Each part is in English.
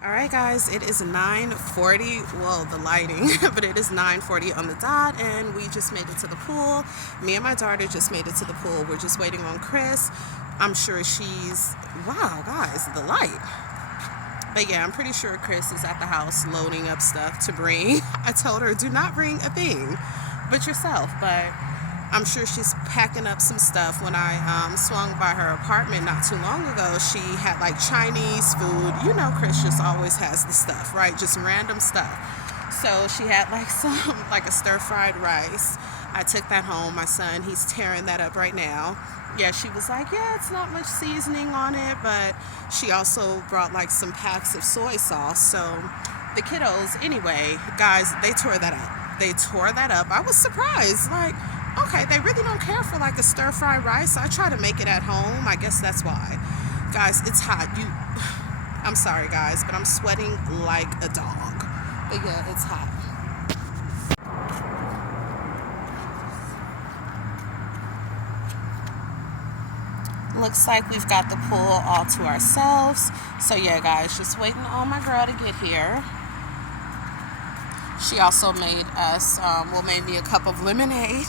All right, guys, it is 9:40. Well, the lighting, but it is 9:40 on the dot, and we just made it to the pool. Me and my daughter just made it to the pool. We're just waiting on Chris. I'm sure she's, wow, guys, the light. But yeah, I'm pretty sure Chris is at the house loading up stuff to bring. I told her, do not bring a thing but yourself. But I'm sure she's packing up some stuff. When I swung by her apartment not too long ago, she had like Chinese food. You know, Chris just always has the stuff, right? Just random stuff. So she had like like a stir fried rice. I took that home. My son, he's tearing that up right now. Yeah, she was like, yeah, it's not much seasoning on it, but she also brought like some packs of soy sauce. So the kiddos, anyway, guys, they tore that up. They tore that up. I was surprised. Like, okay, they really don't care for like a stir fry rice. I try to make it at home. I guess that's why. Guys, it's hot. I'm sorry, guys, but I'm sweating like a dog. But yeah, it's hot. Looks like we've got the pool all to ourselves. So yeah, guys, just waiting on my girl to get here. She also made us, made me a cup of lemonade.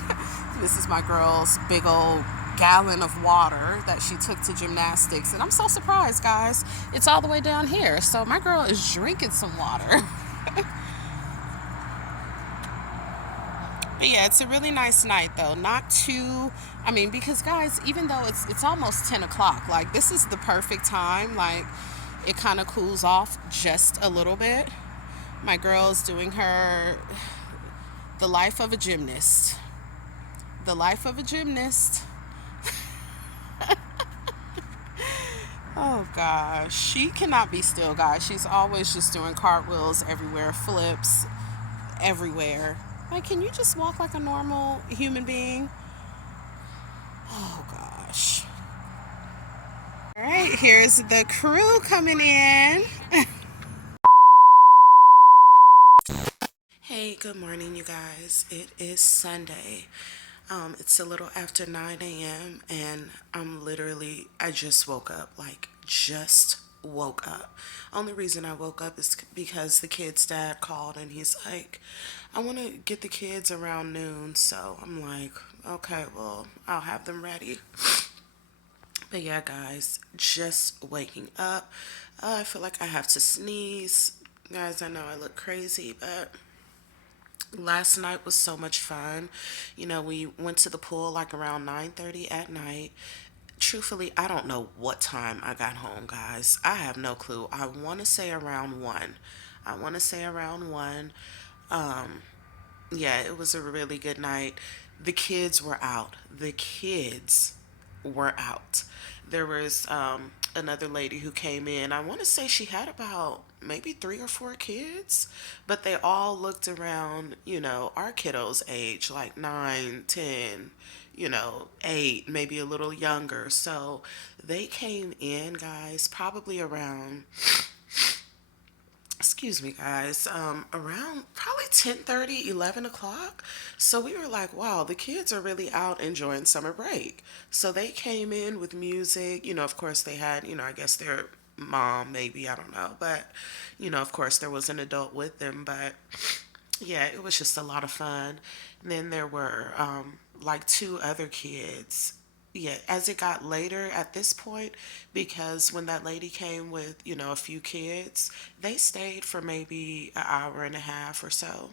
This is my girl's big old gallon of water that she took to gymnastics. And I'm so surprised, guys. It's all the way down here. So my girl is drinking some water. But yeah, it's a really nice night though. Not too, because guys, even though it's almost 10 o'clock, like this is the perfect time. Like it kind of cools off just a little bit. My girl's doing the life of a gymnast. The life of a gymnast. Oh gosh, she cannot be still, guys. She's always just doing cartwheels everywhere, flips everywhere. Like, can you just walk like a normal human being? Oh gosh. All right, here's the crew coming in. Hey, good morning, you guys. It is Sunday. It's a little after 9 a.m. and I just woke up. Like, just woke up. Only reason I woke up is because the kid's dad called and he's like, I want to get the kids around noon. So I'm like, okay, well, I'll have them ready. But yeah, guys, just waking up. I feel like I have to sneeze. Guys, I know I look crazy, but last night was so much fun. We went to the pool like around 9:30 at night. Truthfully, I don't know what time I got home, guys. I have no clue. I want to say around 1. I want to say around 1. Um, yeah, it was a really good night. The kids were out. The kids were out. There was another lady who came in. I want to say she had about maybe 3 or 4 kids, but they all looked around, our kiddos' age, like 9, 10, 8, maybe a little younger. So they came in, guys, probably around, excuse me, guys, around probably 10:30, 11 o'clock. So we were like, wow, the kids are really out enjoying summer break. So they came in with music. Of course they had, I guess their mom, maybe, I don't know, but of course there was an adult with them. But yeah, it was just a lot of fun. And then there were like 2 other kids. Yeah, as it got later at this point, because when that lady came with, a few kids, they stayed for maybe an hour and a half or so.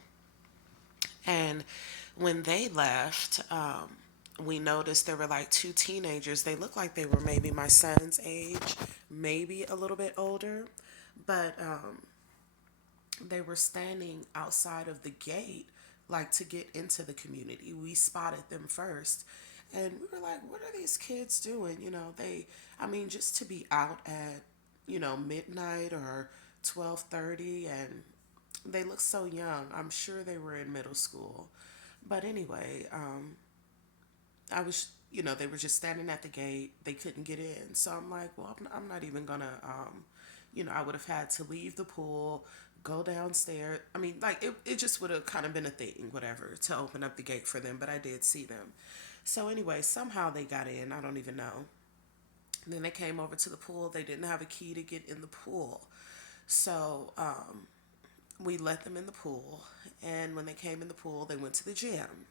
And when they left, we noticed there were like 2 teenagers. They looked like they were maybe my son's age, maybe a little bit older. But they were standing outside of the gate, like to get into the community. We spotted them first. And we were like, what are these kids doing? Just to be out at, midnight or 12:30, and they look so young. I'm sure they were in middle school. But anyway, they were just standing at the gate. They couldn't get in. So I'm like, well, I'm not even going to, I would have had to leave the pool, go downstairs. It just would have kind of been a thing, whatever, to open up the gate for them. But I did see them. So anyway, somehow they got in. I don't even know. And then they came over to the pool. They didn't have a key to get in the pool. So we let them in the pool, and when they came in the pool, they went to the gym.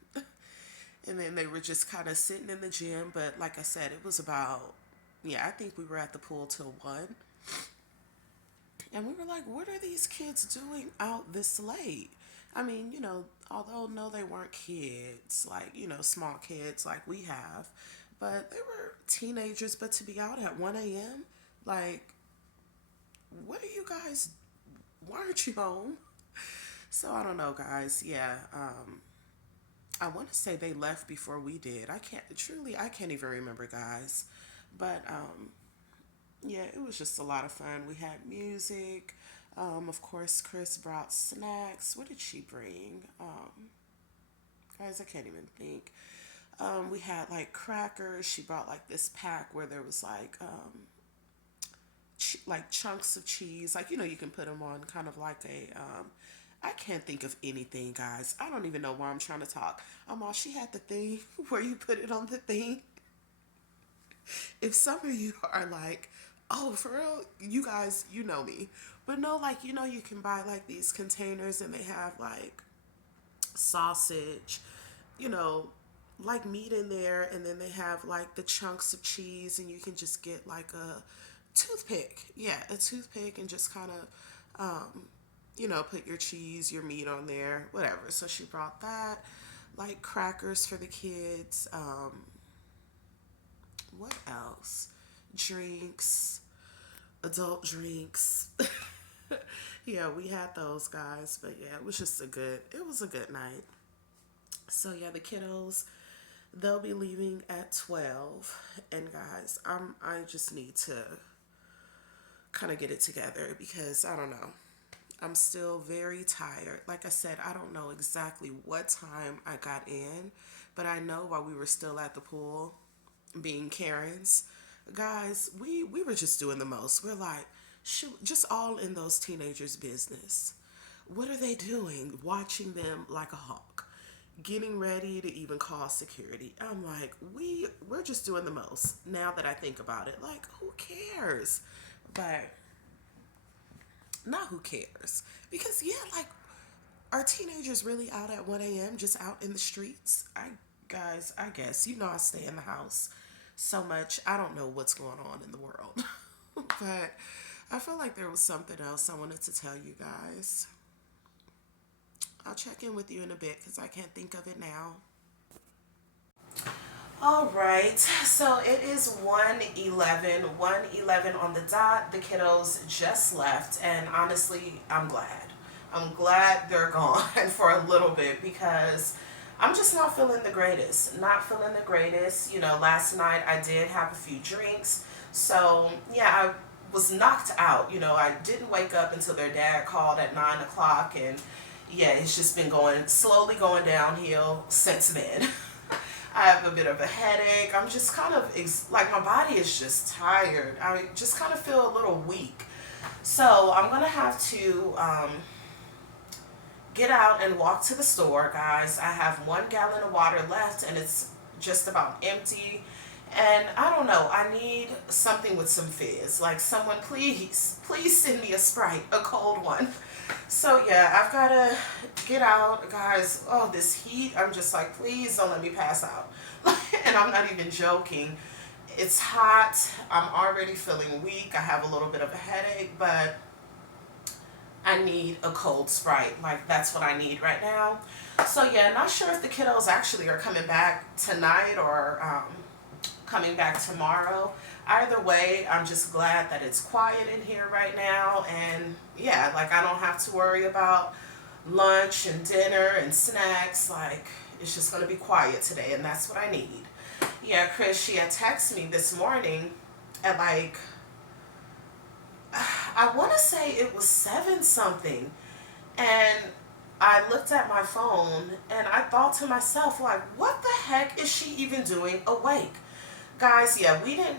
And then they were just kind of sitting in the gym. But like I said, it was about, yeah, I think we were at the pool till 1. And we were like, what are these kids doing out this late? I mean, although no, they weren't kids, like, small kids like we have, but they were teenagers. But to be out at 1 a.m., like, what are you guys, why aren't you home? So I don't know, guys. Yeah, I want to say they left before we did. I can't even remember, guys. But yeah, it was just a lot of fun. We had music. Of course, Chris brought snacks. What did she bring? Guys, I can't even think. We had like crackers. She brought like this pack where there was like chunks of cheese. Like, you can put them on kind of like a. I can't think of anything, guys. I don't even know why I'm trying to talk. She had the thing where you put it on the thing. If some of you are like, oh, for real, you guys, you know me. But no, like, you can buy like these containers and they have like sausage, you know, like meat in there. And then they have like the chunks of cheese, and you can just get like a toothpick. Yeah, a toothpick, and just kind of, put your cheese, your meat on there, whatever. So she brought that, like crackers for the kids. What else? Drinks, adult drinks. Yeah, we had those, guys. But yeah, it was a good night. So yeah, the kiddos, they'll be leaving at 12. And guys, I just need to kind of get it together because I don't know. I'm still very tired. Like I said, I don't know exactly what time I got in, but I know while we were still at the pool, being Karens, guys, we were just doing the most. We're like, shoot, just all in those teenagers' business. What are they doing? Watching them like a hawk, getting ready to even call security. I'm like, we're just doing the most. Now that I think about it, like, who cares? But not who cares, because yeah, like, are teenagers really out at 1 a.m. just out in the streets? Guys, I guess I stay in the house so much. I don't know what's going on in the world. But I feel like there was something else I wanted to tell you guys. I'll check in with you in a bit because I can't think of it now. All right, so it is 1:11 on the dot. The kiddos just left, and honestly, I'm glad. I'm glad they're gone for a little bit because I'm just not feeling the greatest. Not feeling the greatest. Last night I did have a few drinks. So, yeah, I was knocked out. I didn't wake up until their dad called at 9 o'clock. And, yeah, it's just been slowly going downhill since then. I have a bit of a headache. I'm just kind of, like, my body is just tired. I just kind of feel a little weak. So, I'm going to have to get out and walk to the store, guys. I have 1 gallon of water left, and it's just about empty. And I don't know, I need something with some fizz. Like, someone, please send me a Sprite, a cold one. So yeah, I've got to get out, guys. Oh, this heat, I'm just like, please don't let me pass out. And I'm not even joking. It's hot. I'm already feeling weak. I have a little bit of a headache, but I need a cold Sprite. Like, that's what I need right now. So yeah, not sure if the kiddos actually are coming back tonight or coming back tomorrow. Either way, I'm just glad that it's quiet in here right now. And yeah, like, I don't have to worry about lunch and dinner and snacks. Like, it's just going to be quiet today, and that's what I need. Yeah, Chris, she had texted me this morning at like, I want to say it was 7 something. And I looked at my phone and I thought to myself, like, what the heck is she even doing awake? Guys, yeah, we didn't,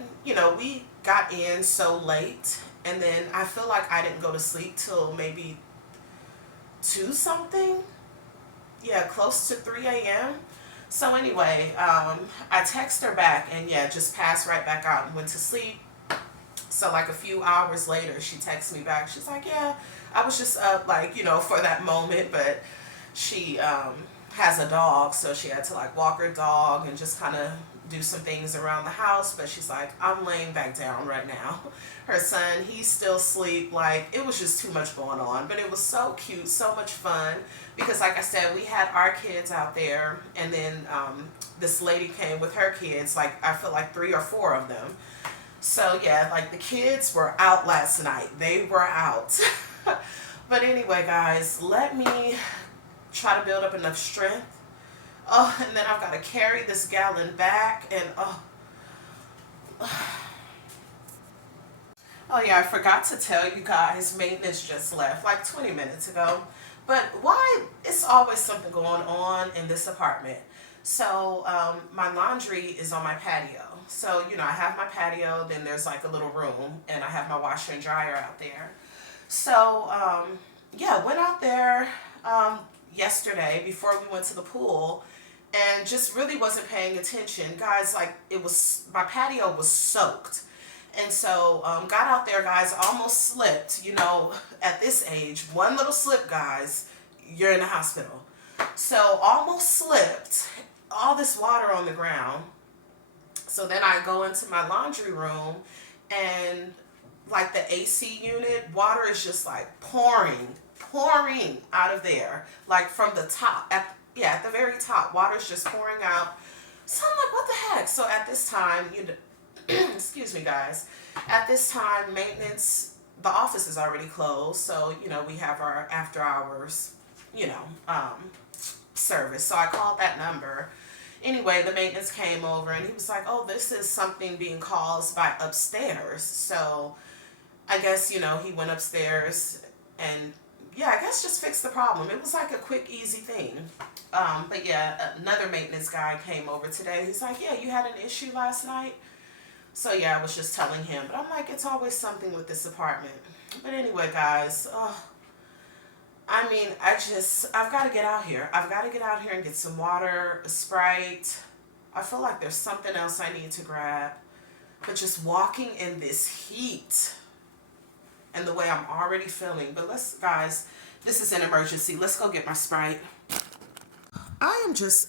we got in so late. And then I feel like I didn't go to sleep till maybe 2 something. Yeah, close to 3 a.m. So anyway, I texted her back and yeah, just passed right back out and went to sleep. So like a few hours later, she texts me back. She's like, yeah, I was just up, like, for that moment, but she has a dog, so she had to like walk her dog and just kind of do some things around the house. But she's like, I'm laying back down right now. Her son, he's still asleep. Like, it was just too much going on, but it was so cute, so much fun, because like I said, we had our kids out there, and then this lady came with her kids, like I feel like 3 or 4 of them. So yeah, like the kids were out last night. They were out. But anyway, guys, let me try to build up enough strength. Oh, and then I've got to carry this gallon back, and oh yeah, I forgot to tell you guys, maintenance just left like 20 minutes ago. But why? It's always something going on in this apartment. So my laundry is on my patio. So, I have my patio, then there's like a little room, and I have my washer and dryer out there. So, yeah, went out there yesterday before we went to the pool, and just really wasn't paying attention. Guys, like, my patio was soaked. And so, got out there, guys, almost slipped. At this age, one little slip, guys, you're in the hospital. So, almost slipped, all this water on the ground. So then I go into my laundry room, and like the AC unit, water is just like pouring out of there, like from the top, at the very top, water's just pouring out. So I'm like, what the heck? So at this time, excuse me, guys, at this time, maintenance, the office is already closed. So, we have our after hours, service. So I called that number. Anyway, the maintenance came over, and he was like, oh, this is something being caused by upstairs. So I guess, he went upstairs and, yeah, I guess just fixed the problem. It was like a quick, easy thing. But yeah, another maintenance guy came over today. He's like, yeah, you had an issue last night? So yeah, I was just telling him. But I'm like, it's always something with this apartment. But anyway, guys, I mean, I've got to get out here. I've got to get out here and get some water, a Sprite. I feel like there's something else I need to grab. But just walking in this heat and the way I'm already feeling. But guys, this is an emergency. Let's go get my Sprite.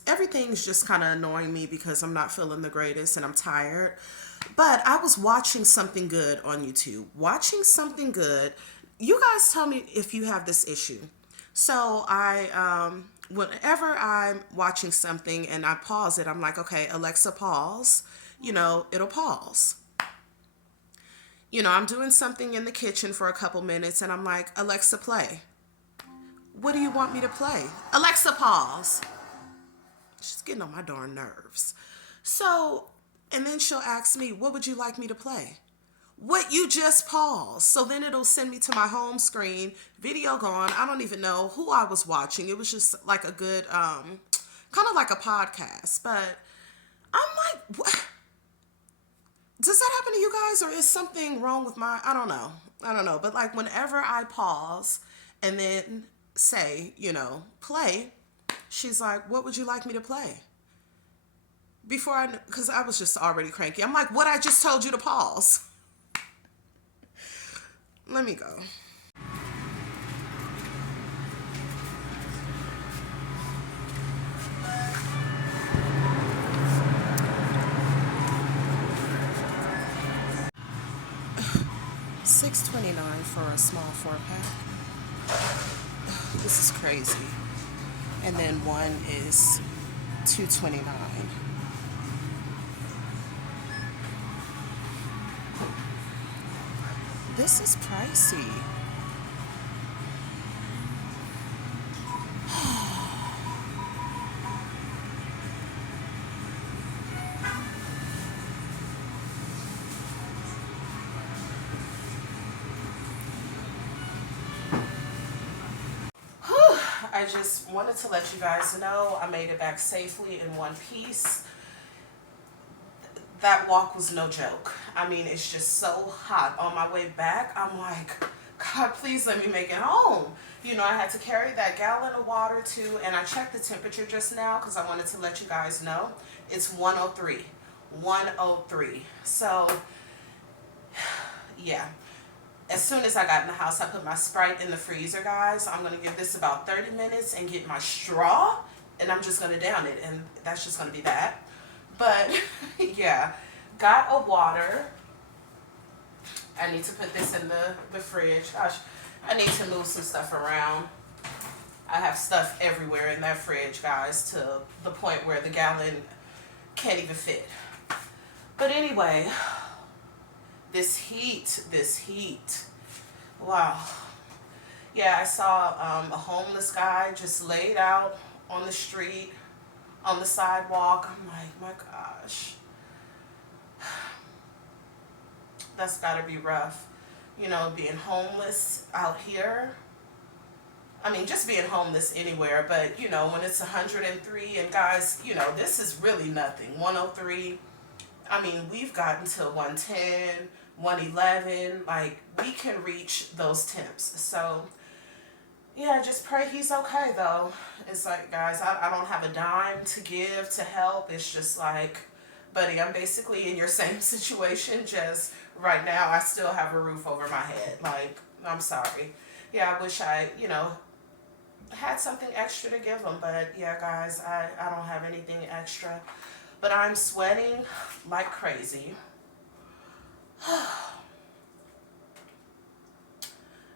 Everything's just kind of annoying me because I'm not feeling the greatest and I'm tired. But I was watching something good on YouTube. Watching something good. You guys tell me if you have this issue. So whenever I'm watching something and I pause it, I'm like, okay, Alexa, pause. It'll pause. I'm doing something in the kitchen for a couple minutes and I'm like, Alexa, play. What do you want me to play? Alexa, pause. She's getting on my darn nerves. So, and then she'll ask me, what would you like me to play? What you just paused. So then it'll send me to my home screen, video gone. I don't even know who I was watching. It was just like a good, kind of like a podcast. But I'm like, what? Does that happen to you guys, or is something wrong with I don't know. But like whenever I pause and then say, play, she's like, what would you like me to play? Because I was just already cranky. I'm like, what? I just told you to pause. Let me go. $6.29 for a small 4-pack. This is crazy. And then one is $2.29. This is pricey. I just wanted to let you guys know I made it back safely in one piece. That walk was no joke. I mean, it's just so hot. On my way back, I'm like, God, please let me make it home. I had to carry that gallon of water too, and I checked the temperature just now because I wanted to let you guys know. It's 103. 103. So, yeah. As soon as I got in the house, I put my Sprite in the freezer, guys. I'm going to give this about 30 minutes and get my straw, and I'm just going to down it, and that's just going to be that. But, yeah, got a water. I need to put this in the fridge. Gosh, I need to move some stuff around. I have stuff everywhere in that fridge, guys, to the point where the gallon can't even fit. But anyway, this heat. Wow. Yeah, I saw a homeless guy just laid out on the street, on the sidewalk. I'm like, my gosh. That's gotta be rough. You know, being homeless out here. I mean, just being homeless anywhere, but you know, when it's 103 and guys, you know, this is really nothing. 103. I mean, we've gotten to 110, 111. Like, we can reach those temps. So, yeah, just pray he's okay, though. It's like, guys, I don't have a dime to give to help. It's just like, buddy, I'm basically in your same situation. Just right now, I still have a roof over my head. Like, I'm sorry. Yeah, I wish I, you know, had something extra to give them. But, yeah, guys, I don't have anything extra. But I'm sweating like crazy.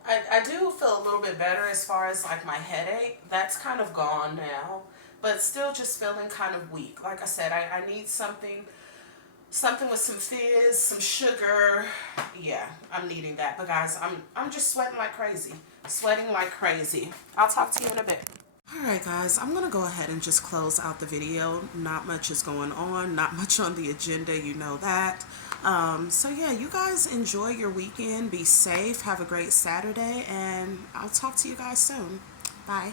I do feel a little bit better as far as like my headache. That's kind of gone now. But still just feeling kind of weak. Like I said, I need something with some fizz, some sugar. Yeah, I'm needing that. But guys, I'm just sweating like crazy. Sweating like crazy. I'll talk to you in a bit. Alright guys, I'm going to go ahead and just close out the video. Not much is going on, not much on the agenda, you know that. So yeah, you guys enjoy your weekend, be safe, have a great Saturday, and I'll talk to you guys soon. Bye.